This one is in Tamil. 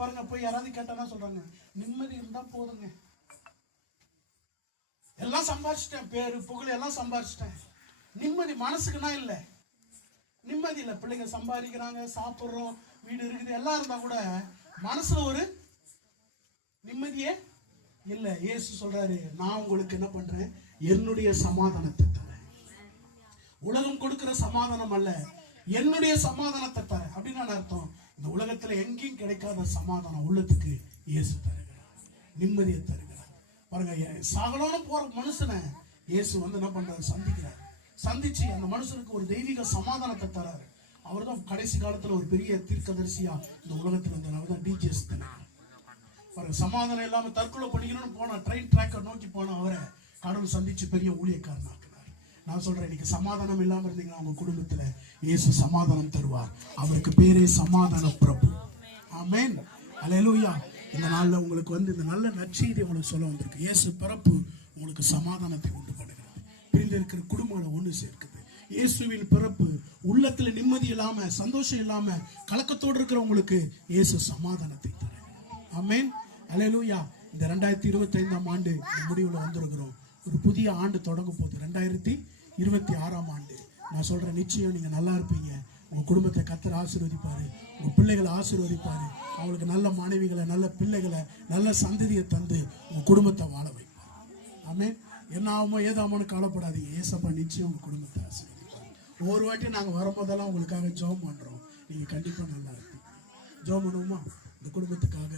பாருங்க, போய் யாராவது கேட்டா சொல்றாங்க, நிம்மதி இருந்தா போதுங்க, எல்லாம் சம்பாரிச்சிட்டேன், பேரு புகழ் எல்லாம் சம்பாரிச்சிட்டேன், நிம்மதி மனசுக்குன்னா இல்லை, நிம்மதி இல்லை. பிள்ளைங்க சம்பாதிக்கிறாங்க, சாப்பிட்றோம், வீடு இருக்குது, எல்லாம் இருந்தா கூட மனசுல ஒரு நிம்மதியே இல்லை. இயேசு சொல்றாரு, நான் உங்களுக்கு என்ன பண்றேன், என்னுடைய சமாதானத்தை தரேன். உலகம் கொடுக்கிற சமாதானம் அல்ல, என்னுடைய சமாதானத்தை தரேன். அப்படின்னு அர்த்தம், இந்த உலகத்துல எங்கேயும் கிடைக்காத சமாதானம் உள்ளத்துக்கு இயேசு தருகிறார், நிம்மதியை தருகிறார். பாருங்க, சகலோன்னு போற மனுஷனை இயேசு வந்து என்ன பண்றாரு, சந்திக்கிறார். சந்திச்சு அந்த மனுஷனுக்கு ஒரு தெய்வீக சமாதானத்தை தராரு. அவர் தான் கடைசி காலத்துல ஒரு பெரிய தீர்க்கதரிசியா இந்த உலகத்துல வந்தவர் தான் டிஜிஎஸ். பாருங்க, சமாதானம் இல்லாம தற்கொலை பண்ணிக்கணும்னு போனா, ட்ரெயின் ட்ராக்கை நோக்கி போன அவரை கடவுள் சந்திச்சு பெரிய ஊழியக்காரனாக்குனார். நான் சொல்றேன், இன்னைக்கு சமாதானம் இல்லாம இருந்தீங்கன்னா உங்க குடும்பத்துல இயேசு சமாதானம் தருவார். அவருக்கு பேரே சமாதான பிரபு. ஆமென், அல்லேலூயா. இந்த நாள்ல உங்களுக்கு வந்து இந்த நல்ல நற்செய்தி உங்களுக்கு சொல்ல வந்திருக்கு. இயேசு பிறப்பு உங்களுக்கு சமாதானத்தை உண்டு பண்ணுகிறது, பிரிந்து இருக்கிற குடும்பங்களை ஒன்று சேர்க்குது. இயேசுவின் பிறப்பு உள்ளத்துல நிம்மதி இல்லாம, சந்தோஷம் இல்லாம, கலக்கத்தோடு இருக்கிறவங்களுக்கு இயேசு சமாதானத்தை தர. ஆமென், அல்லேலூயா. இந்த 2025ஆம் ஆண்டு முடிவுல வந்திருக்கிறோம். ஒரு புதிய ஆண்டு தொடங்க போகுது, 2026ஆம் ஆண்டு. நான் சொல்றேன், நிச்சயம் நீங்க நல்லா இருப்பீங்க. உங்க குடும்பத்தை கர்த்தர் ஆசீர்வதிப்பாரு, உங்க பிள்ளைகளை ஆசீர்வதிப்பாரு, அவங்களுக்கு நல்ல மாணவிகளை, நல்ல பிள்ளைகளை, நல்ல சந்ததியை தந்து உங்க குடும்பத்தை வாழ வைப்பார். ஆமென். என்ன ஆகுமோ ஏதாமோன்னு கவலைப்படாதீங்க, ஏசப்பா நிச்சயம் உங்க குடும்பத்தை ஆசீர்வதிப்பார். ஒவ்வொரு வாட்டி நாங்கள் வரும்போதெல்லாம் உங்களுக்காக ஜெபம் பண்றோம், நீங்க கண்டிப்பா நல்லா இருப்பீங்க. ஜெபம் பண்ணுவோமா? இந்த குடும்பத்துக்காக